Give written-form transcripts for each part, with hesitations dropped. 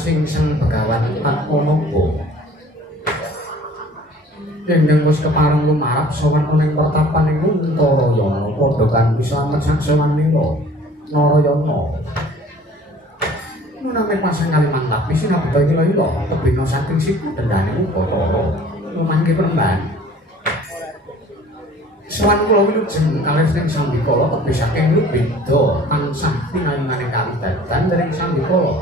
Sing sang Begawan lan Anapa dendeng wis kepareng lumarap sowan ning pertapaning Narayana padha kanthi slamet saksowan nira Narayana menawi pasang kaliman lapis sinabeta iki lho tebena saking siku dendane Upacara lumangke peremban sowan kula wilujeng kalih ing Sambikala tebih saking beda tansah pinalingane kawitadan dari Sambikala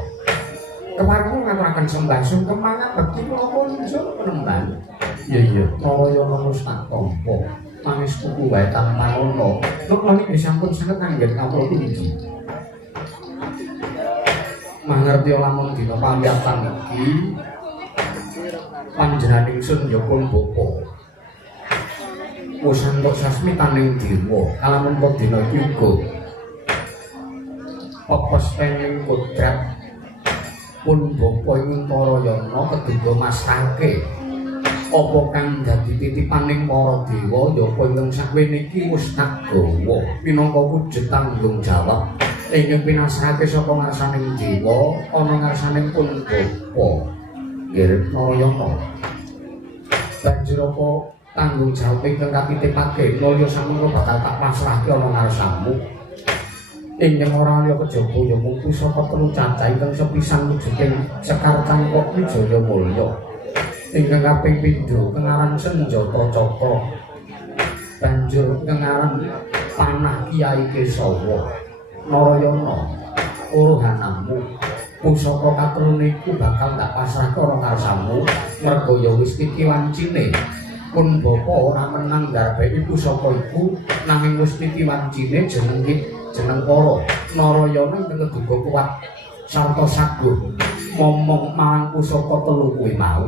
kemarin ngaturaken sembah sungkemangan bekti kula kunjung penemban. Iya. Narayana wis tak tampa. Mangis kuku wae tanpa ana. Nek menika sampun sanget anggen kawula pundi. Mangerti lamun dina pamiyatan iki panjenengan ingsun Yapa Bapa. Wis entuk sasmitaning dewa kalamun dina iki uga pepes penging kodrat pun bapa ing Narayana kedua masrake apa kang dadi titipaning para dewa ya apa ing sakwene iki wis tak gawa minangka wujud tanggung jawab ing pinasrake saka ngarsaning dewa ana ngarsaning pun bapa nggih Narayana banjur apa tanggung jawab ingkang katitipake naya samono bakal tak pasrahke ana ngarsamu ing ora ya kejaba ya mung pusaka telu cacah ingkang sepisan wujuding Sekar Cangkok Wijaya Mulya ingkang kaping pindho kengaran Senjata Caka banjur kengaran Panah Kyai Kesawa Narayana uruhanamu pusaka katelu niku bakal tak pasrahke ana ngarsamu merga ya wis iki wancine pun bapa ora menang garbeki pusaka iku nanging wis iki wancine jeneng para Narayana ing keduga kuat sarta saguh momong marang pusaka telu kuwi mau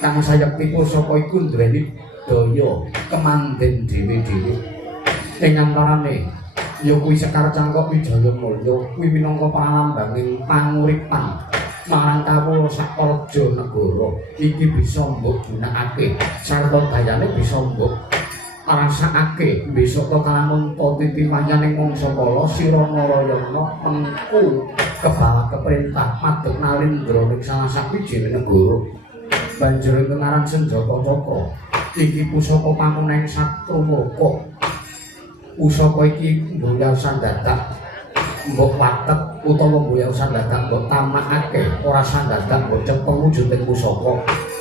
kang sayekti pusaka iku nduweni daya kemanden dhewe-dhewe ing antarane ya kuwi Sekar Cangkok Wijaya Mulya kuwi minangka palambanging panguripan marang kawula sak praja negara iki bisa mbok gunakake sarta dayane bisa mbok rasakake besok kalamun titipaning mangsa kala sira Narayana mengku kebal keperintah madhep nalindra ning salah sawijining negara banjur kengaran Senjata Caka iki pusaka pamuneng Satrowaka pusaka iki mboyal sandadak mbok watek utawa mboyal sandadak mbok tamakake ora sandadak mbok cepeng wujuding pusaka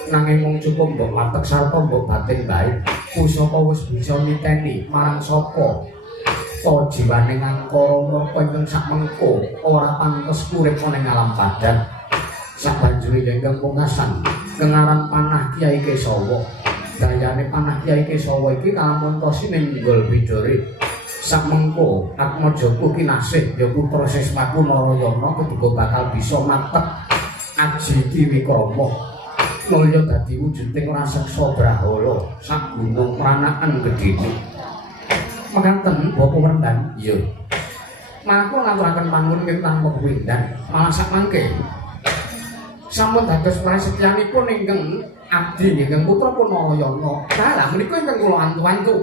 nanging mung cukup mbok watek sarta mbok batin bae pusaka wis bisa niteni marang sapa to jiwane ngangkara mrapa ingkang sakmengko ora pantes urip ning alam badan sabanjure ingkang pungkasan kengaran Panah Kyai Kesawa dayane Panah Kyai Kesawa iki kalamun tosi ninggol bidore sakmengko Atmajaku kinasih ya putra sesmaku Narayana kedua bakal bisa matek aji Triwikrama mulya dadi wujuding raseksa Brahala sak gunung pranakan gedhene mekaten Bapa Wrendan iya mangko ngaturaken panuwun ing tanpa windan malah sak mangke sampun dados prasetyanipun ingkang abdi ingkang putra pun Narayana dalah menika ingkang kula antu-antu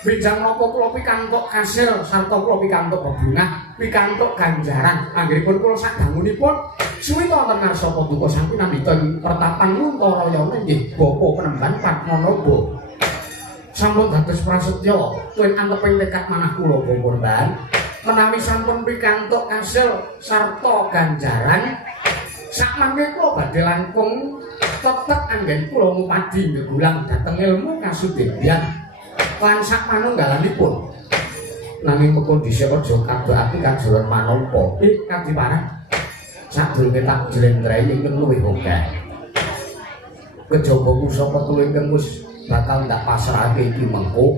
Bijang napa kula pikantuk kasil sarta kula pikantuk bebungah pikantuk ganjaran anggenipun kula sadangunipun suwita wonten ngarsa paduka sampun namita ing pertapan Kuntarayana nggih Bapa Penemban Padmanaba sampun dados prasetya tuwin anteping tekad manah kula Bapa Penemban menawi sampun pikantuk kasil sarta ganjaran sakmangke kula badhe langkung tetep anggen kula ngupadi ngegulang dhateng ilmu kasudendyan lan sak manunggalanipun nanging mengko dhisik aja kadhakake kajuran manapa kadiparan sadurunge tak jlentrehi ingkang luwih akeh kejaba pusaka telu ingkang wis bakal ndak pasrahake iki mengko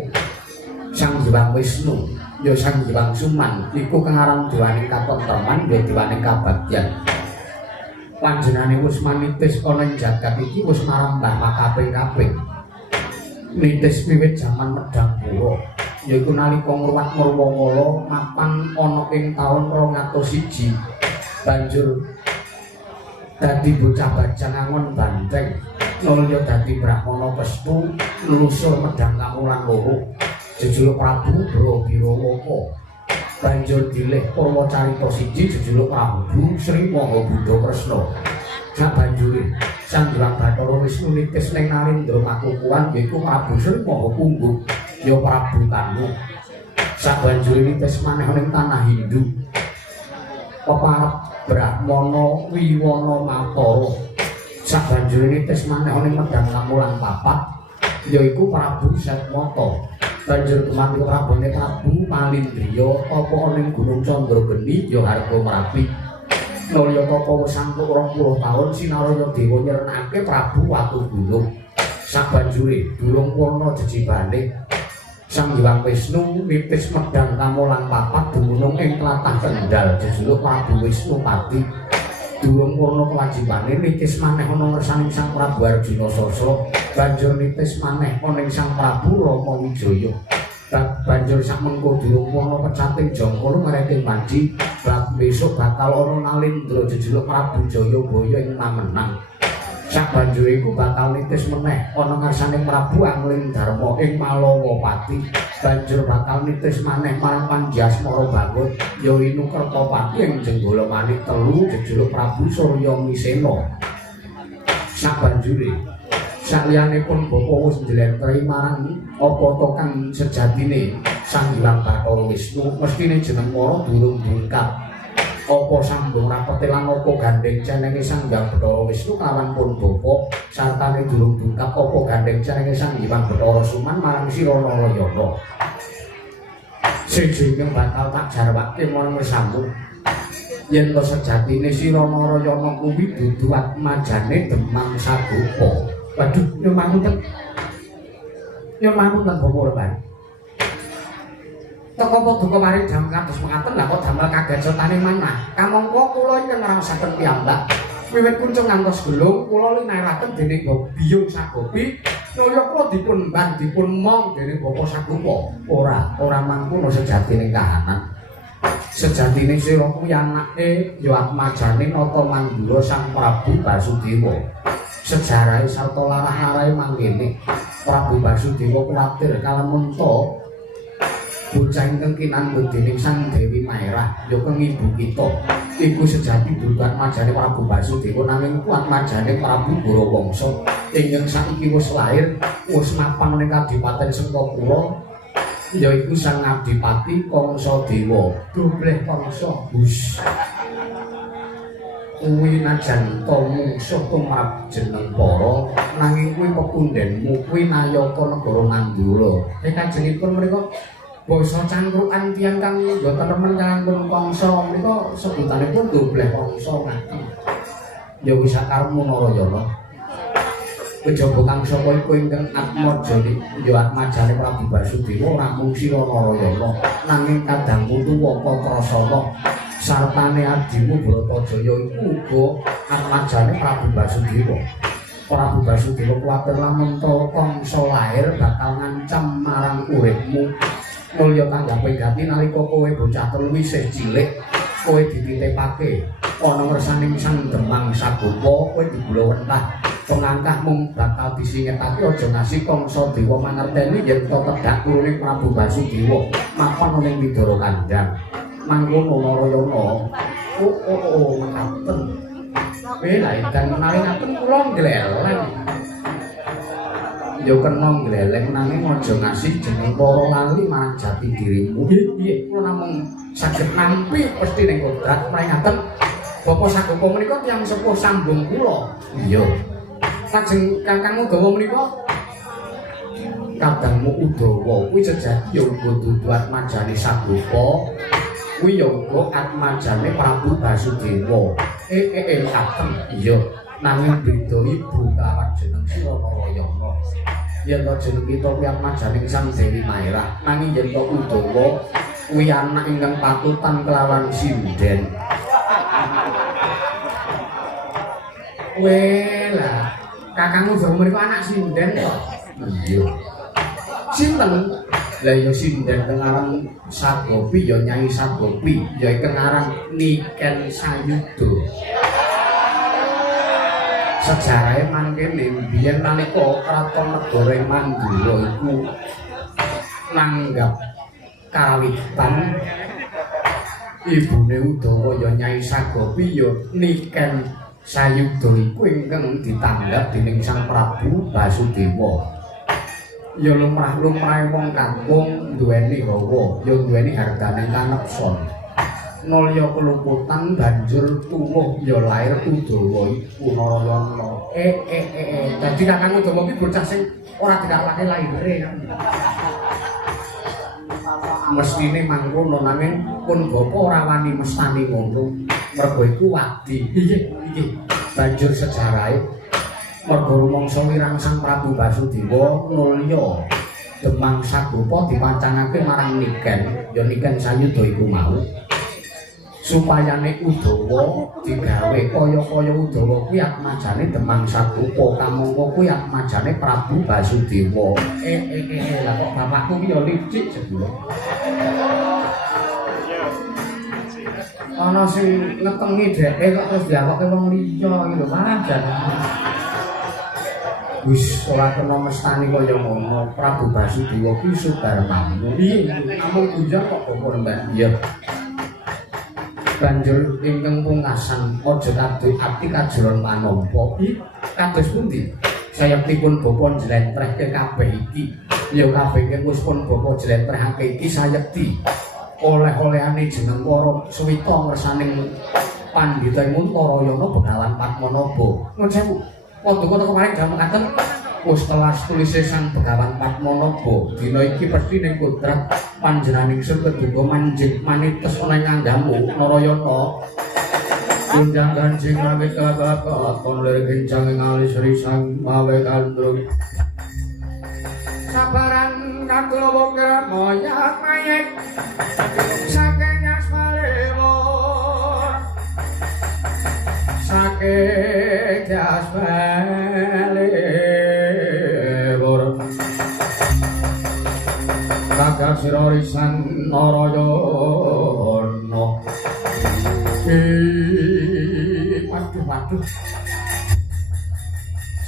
Sang Hyang Wisnu ya Sang Hyang Suman iku kengaran dewaning katentreman ya dewaning kabagyan panjenengane wis manitis ana ing jagat iki wis marambah makaping-kaping nitis wiwit jaman Medang Pura yaiku nalika ngruwat Murwangala mapan ana ing taun 201 banjur dadi bocah bajang angon banteng nulya dadi brahmana pestu nelusur Medang Kamulan loro jejuluk Prabu Brabirawaka banjur dilih Purwacarita siji jejuluk Prabu Sri Mahabudha Kresna sabanjure Sang Hyang Bathara Wisnu nitis ning Narendra Pakukuhan yaiku Prabu Sri Mahapunggung ya Prabu Kanu sabanjure nitis maneh ning tanah Hindu peparep Brahmana Wiwana Matara sabanjure nitis maneh ning Medang Kamulan papat yaiku Prabu Setmata banjur kemantu Prabone Prabu Palindriya apa ning Gunung Candrageni ya Harga Merapi nulya tapa wis sampun 20 taun sinaraya dewa nyerenake Prabu Watugunung sabanjure durung purna jejibane Sang Hyang Wisnu nitis Medang Kamulan papat dumunung ing tlatah Kendal jejuluk Prabu Wisnupati durung purna kewajibane nitis maneh ana ngersaning Sang Prabu Arjuna Sasa banjur nitis maneh ana ing Sang Prabu Rama Wijaya banjur sak mengko durung purna pecating Jangkara ngreke manji bab besok bakal ana Nalindra jejuluk Prabu Jayabaya ing pamenang. Sabanjure iku bakal nitis meneh ana ngarsane Prabu Angling Darma ing Malawapati. Banjur bakal nitis maneh marang Panjasmara Bangun ya Inu Kertapati ing Jenggala Manik telu jejuluk Prabu Surya Misena. Sabanjure sakliyanipun bapa wis njlentrehi marang apa to kang sejatine Sang Hyang Bathara Wisnu mestine jeneng para durung bungkap. Apa sambung rapete lan apa gandeng cenenge Sang Hyang Bathara Wisnu kawan pun bapa sartane durung bungkap apa gandeng cenenge Sang Hyang Bathara Suman marang sira Narayana. Sejenging bakal tak jarwake marang sambung. Yen to sejatine sira Narayana kuwi dudu atmajane Demang Sagopa. Waduh, nyuwun manuten. Nyuwun manuten Bapak Reban. Teka paduka mari jam kados mekaten lha kok damel kagajotane manah. Kamangka kula ingkang ngrasaken piyambak. Wiwit kuncung ngantos gelung kula linaraken dening Biyung Sagopi. Nulya kula dipun ban dipun mong dening Bapak Sagopa. Ora mangkono sejatine kahanan. Sejatine sira kuwi anake ya atmajane Nata Mandura Sang Prabu Basudewa. Sejarahe sarta larah-larahe mangkene Prabu Basudewa kuwatir kalamun to bocah ingkang kinandhut dening Sang Dewi Maerah ya keng ibu kita iku sejati dudu atmajane Prabu Basudewa nanging kuat atmajane Prabu Gorawangsa ingkang saiki wis lair wis mapan ning Kadipaten Sengkapura yaiku Sang Adipati Kangsadewa dobleh kangsa Gus kuwi najan to mungsuh tumrap jeneng para nanging kuwi pepundhenmu kuwi nayaka negara Mandura. Kajengipun menika basa cangkrukan tiyang kang boten remen kanggo kangsa menika sebutanipun dobleh kangsa ngati. Ya wis sakarepmu Narayana. Kejaba kang sapa iku ingkang atmajane ya atmajane Prabu Basudewa ora mung sira Narayana nanging kadangku tuwa Patrasana sartane adimu Bratajaya iku uga atmajane Prabu Basudewa. Prabu Basudewa kuwatir lamun kangsa lair bakal ngancam marang uripmu. Mulya tanggape gati nalika kowe bocah telu isih cilik, kowe dititipake ana ngersaning Sang Demang Sagopa, kowe digula wentah. Pengangkah mung bakal disingetake aja ngasih Kangsadewa mangerteni yen to kedhak kuruning Prabu Basudewa mapan ning Widara Kandhang. Mangkono Narayana. Oh, ngaten. Lha edan menawi ngaten kula gleleng. Ya kena gleleng nanging aja ngasih jeneng para lali marang jati dirimu. Nggih, kula namung saged nampi mesti ning kodrat menawi ngaten. Bapak Sagopa menika tiyang sepuh sambung kula. Iya. Lajeng Kakang Udawa menika kadangmu Udawa kuwi sejati ya uga dudu atmajane Sagopa. Kuwi ya uga atmajane Prabu Basudewa. Katen iya nanging beda ibu kawan jeneng sira Narayana. Yen to jeneng kita kuwi atmajane Sang Dewi Maerah nanging yen to Udawa kuwi anak ingkang patutan kelawan sinden. Lah Kakang Udawa menika anak sinden to. Iya. Sinten? Lah ya sinden tengaran Sagopi ya Nyai Sagopi, ya tengaran Niken Sayuda. Sejarahe mangkene biyen nalika kraton negara Mandura iku nanggap kawitan ibune Udawa ya Nyai Sagopi ya Niken Sayuda iku ingkang ditanggap dening Sang Prabu Basudewa. Ya lumrah-lumrahe wong kampung duweni hawa, ya duweni hartane kanepson. Nulya kelumputan banjur tuwuh ya lair Udawa iku Narayana. Dadi Kakang Udawa iki bocah sing ora dikakake laire kan. Mestine mangkono nanging pun bapa ora wani mestani ngono. Mergo iku wadi. Nggih. Banjur sejarahe mergo rumangsa wirang Sang Prabu Basudewa nulya Demang Sagopa dipancangake marang Niken, ya Niken Sayuda iku mau. Supayane Udawa digawe kaya-kaya Udawa kuwi atmajane Demang Sagopa, kamangka kuwi atmajane Prabu Basudewa. Lah kok bapakku ki ya licik jebule. ana sing ngetengi dheke kok terus diawoke wong liya iki lho wajan. Wis ora kena mestani kaya ngono. Prabu Basudewa ki Sudarmamu. Piye namung kunjang kok apa Mbak? Iya. Banjur ingkang pungkasan aja kadhe ati kajeron manampa. Kados pundi? Sayektipun bapa njlentrehke kabeh iki. Ya kabeh wis pun bapa njlentrehake iki sayekti. Oleh-olehane jeneng para suwita ngersaning Pandhita Muntarayana Begawan Padmanaba. Nuwun sewu. Padha-padha kemarin jamu katen wis telas tulise Sang Begawan Padmanaba. Dina iki pesthi ning kodrat panjenenganing ingsun kedunga manjing manites ana ing nganggamu Narayana. Kunjang kanjeng awit katon lir kencang ing alis risang mawe kandrung. Sabaran kaglawa moyak mayek saking asmalewa saking asmalewa kagak sira risan Narayana. Waduh.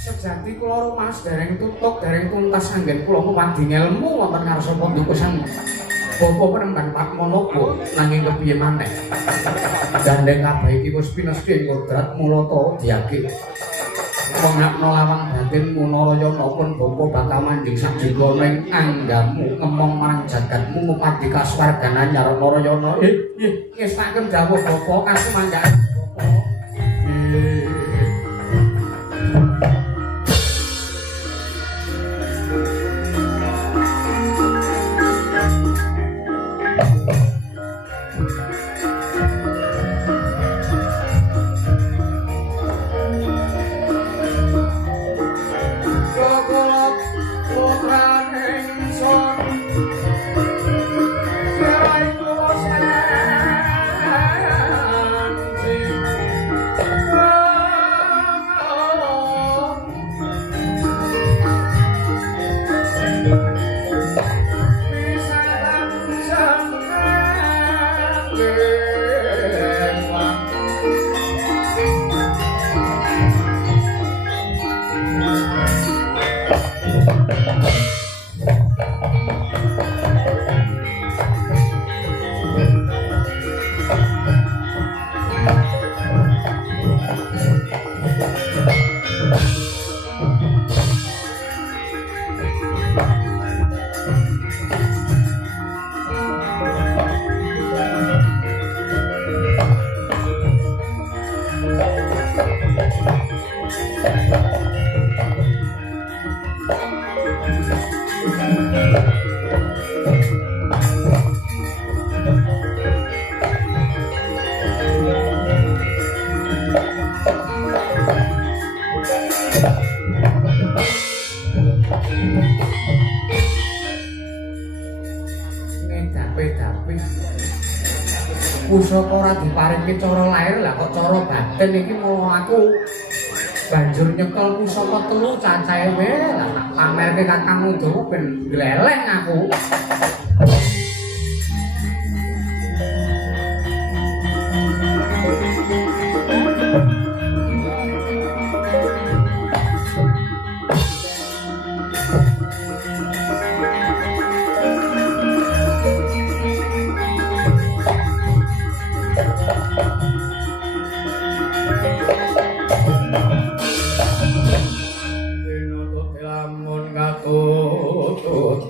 Sejati kula rumas dereng tutuk dereng tuntas anggen kula muwadi ngelmu wonten ngarsa pandhuku Sang Bapa Penemban Padmanaba nanging kepiye maneh. Gandeng kabeh iki wis pinesti kodrat mula ta diake. Mongakno lawang batin Munarayana pun Bapa bakal mandhing sajengana ing anggamu ngemong marang jagatmu ngupadi kaswargan anyar Narayana. Ngestaken dawuh Bapa kasumanggahan Bapa. Pusaka ora diparingke cara lair lah kok cara batin iki mula aku banjur nyekel pusaka telu cacahe wae lah tak pamerke kakangmu Dawa ben gleleng aku.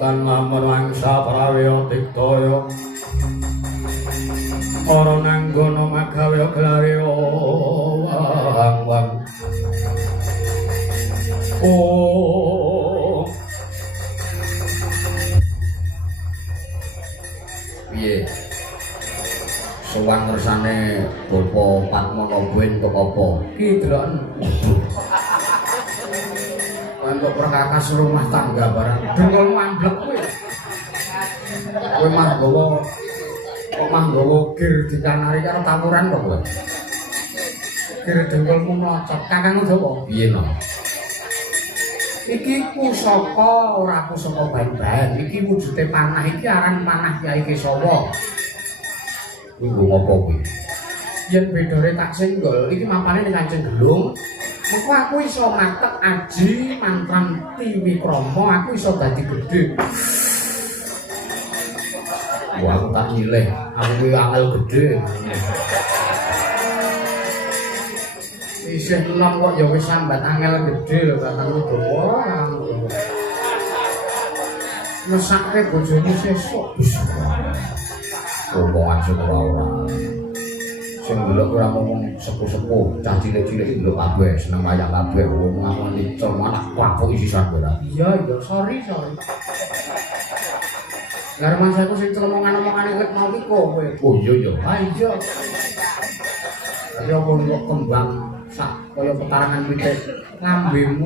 Lamun wangsa prawiya tiktaya ora nanggono magawe gelare wang oh piye sowan ngersane Bapa Padmanaba entuk apa ki deloken untuk perkakas rumah tangga barang dengkul mandlek kowe. Kowe mah nggawa gir dikanari karo tamuran kok kowe. Gir dengkulmu mlocot kakangmu Dawa. Piye no? Iki pusaka ora pusaka bae-bae. Iki wujude panah iki aran panah Kyai Kesawa. Kuwi nggo ngopo kuwi? yen bedane tak senggol iki mampane ning Kanjeng Gelung. Mengko aku iso matek aji mantran Triwikrama, aku iso dadi gedhe. Wah, aku tak nyileh, aku kuwi angel gedhe. Isih enom kok ya wis sambat angel gedhe lho kakangku Dawa. Mesake bojone sesuk bisa. Omongan sing ora-ora. Sing delok ora ngomong sepuh-sepuh, cah cilik-cilik delok kabeh, seneng wayang kabeh, wong ngawani cuma anak klapuk isi ora. Iya, sorry. Lah rumah aku sing celomongan-omongane wit mau ki kowe. Oh iya. Ha iya. Kaya kok kembang sak kaya petarangan wite ngambemu.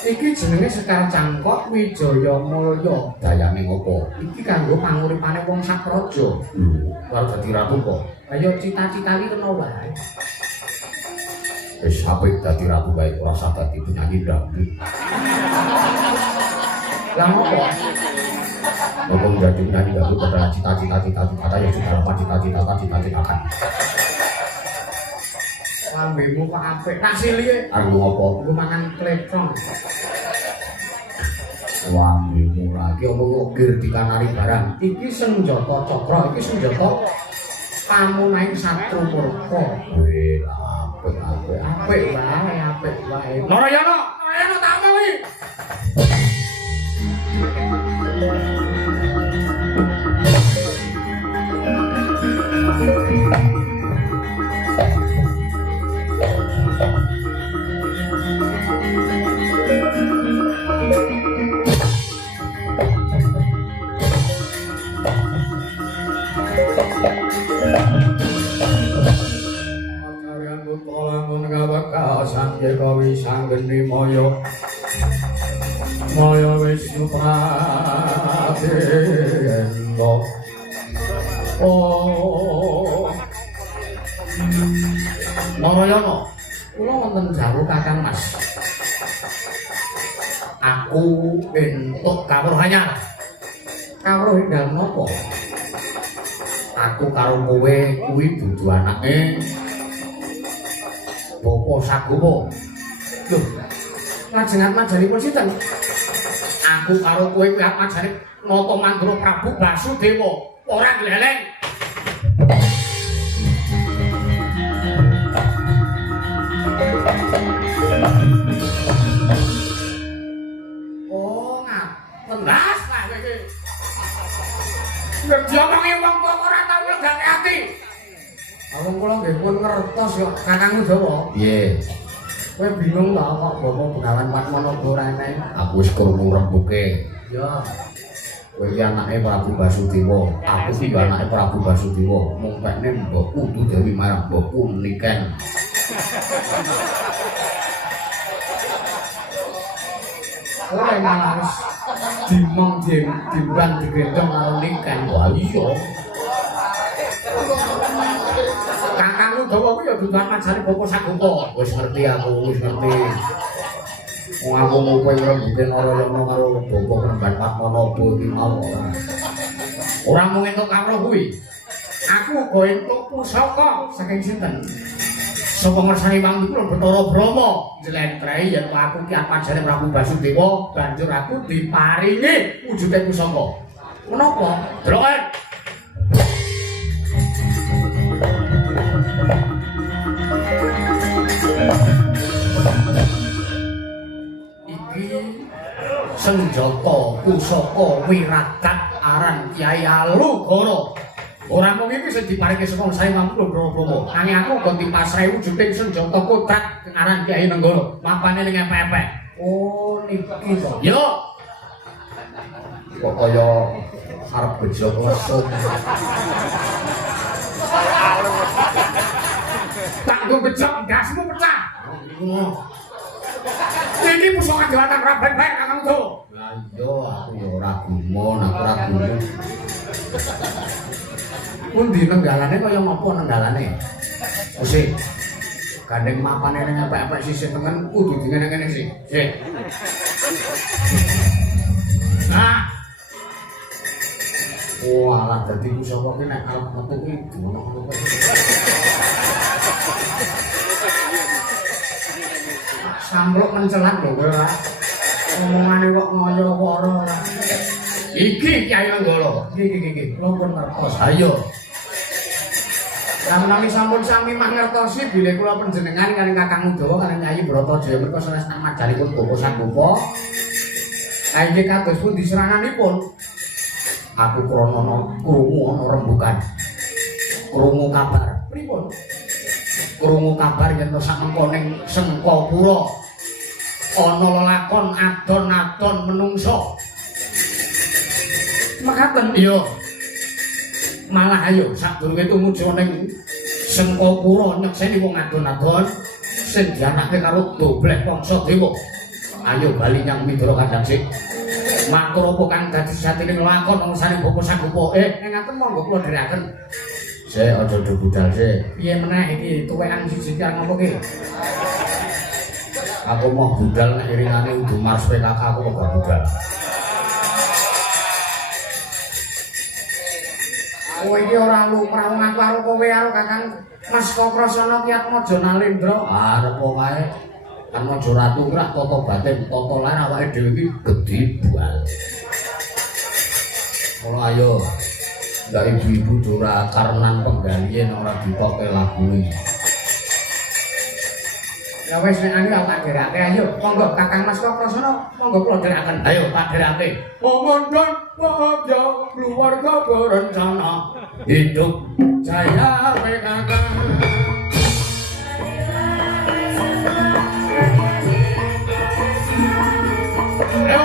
Iki jenenge Sekar Cangkok Wijaya Mulya. Dayane ngopo? Iki kanggo panguripane wong sak praja. Karo dadi ratu kok. Ayo cita-cita iki kena wae. Wis apik dadi ratu bae ora usah dadi penyanyi dangdut. Lah ngopo? Ngomong jadi penyanyi dangdut adalah cita-cita ya sudah apa cita-cita kan. Lambemu kok apik. Tak silihe. Aku ngopo? Aku mangan klecong. Lambemu lagi omong ogir dikanari barang. Iki senjata cakra, iki senjata pamunaing Satru Murka. Weh, apik wae. Narayana tak apa iki. Sangge kawi sanggeni moyo Wisnu Pradendo. Oh Narayana, kula wonten jawuh Kakang Mas. Aku entuk kawruh anyar. Kawruh enggal napa? Aku karo kowe kuwi dudu anake Bapak Sagomo. Loh, lajengan majanipun sinten? Aku karo kowe kuwi majane Nata Mandura Prabu Basudewa. Ora gleleng. Oh, ngapendas lah iki. Nek diomongi wong kok ora tau legane ati. Awong kula nggih pun ngertos kok Kakangku Dawa. Piye? Kowe bingung ta kok Bapak Begawan Padmanaba ora enek? Aku wis krungu rembuke. Ya. Kowe iki anake Prabu Basudewa. Aku iki anake Prabu Basudewa. Mung tekne mbokku kudu dewi marang mbokku niken. Ora malas. Dimong dimbang digendong karo niken. Wah iya. Kakangku Dawa kuwi ya dudu majane Bapak Sagomo. Wis ngerti aku, wis ngerti. Wong aku kowe rembuke Narayana karo Bapak Remban Padmanaba iki mau ora. Ora mung entuk kawruh kuwi. Aku uga entuk pusaka saking sinten? Sapa ngersani wong iku Bathara Brahma njlentrehi yen aku ki apajane Prabu Basudewa banjur aku diparingi wujude pusaka. Menapa? Deloken. Senjata pusaka wiragat aran Kyai Alugara. Ora mung iki sing diparingi saka Sang Hyang Brahma. Nanging aku uga dipasrahi wujuding senjata kodrat aran Kyai Nenggara. Mapane ning epek-epek. Oh, niki to. Yo. Kok kaya arep bejo lesung. Tak nggo bejok gasmu pecah. Iki pusaka jawatan ora baik-baik Kakang Do. Lah iya aku ya ora gumun, aku ora gumun. Pundi nenggalane kaya ngopo nenggalane? Sik. Gandeng mapane ning apik-apik sisih tengen kudu dingene-ngene sih. Sik. Nah. Wah, dadi pusaka ki nek arep metu ki ngono-ngono. Sampluk mencelat lho kowe ora. Omongane kok ngoyo ora. Iki Kyai Lenggala. Iki. Kula pun ngertos. Ayo. Nami sampun sami mangertosi bilih kula panjenengan kaliyan Kakang Udawa kaliyan Nyai Bratajaya menika sanes nang majalipun Bapa Sanggopa. Ha inggih kados pundi seranganipun? Aku krana krungu ana rembugan. Krungu kabar. Pripun? Krungu kabar yen sakmengkoning Sengkapura ana lelakon adon-adon menungso. Mekaten iya. Malah ayo sadurunge tumuju ning Sengkapura nyekseni wong adon-adon sing dianake karo Doblek Pangsa Dewa. Ayo bali nyang Midara Kandang sik. Matur apa kang dadi satining lakon urusaning Bapa Sanggopa? Ngaten monggo kula dherekaken. Sik aja do budal sik. Piye meneh iki tuwekan siji kang ngopo ki? Aku mau budal nek iringane Udu Mars PKK aku kok gak budal. Kowe iki ora lumrah wong aku karo kowe karo Kakang Mas Kokrasana Ki Atmaja Nalendra. Arep wae. Kan Maja Ratu ora tata batin, tata lahir awake dhewe iki gedhe bual. Ora ayo. Ndak ibu-ibu ora karenan penggalian ora dipoke lagune. Ya wis nek anu tak dherake ayo. Monggo Kakang Mas Kokrasana, monggo kula dherekaken. Ayo tak dherake. Pamondhon Pabya keluarga berencana hidup jaya PKK. Ayo.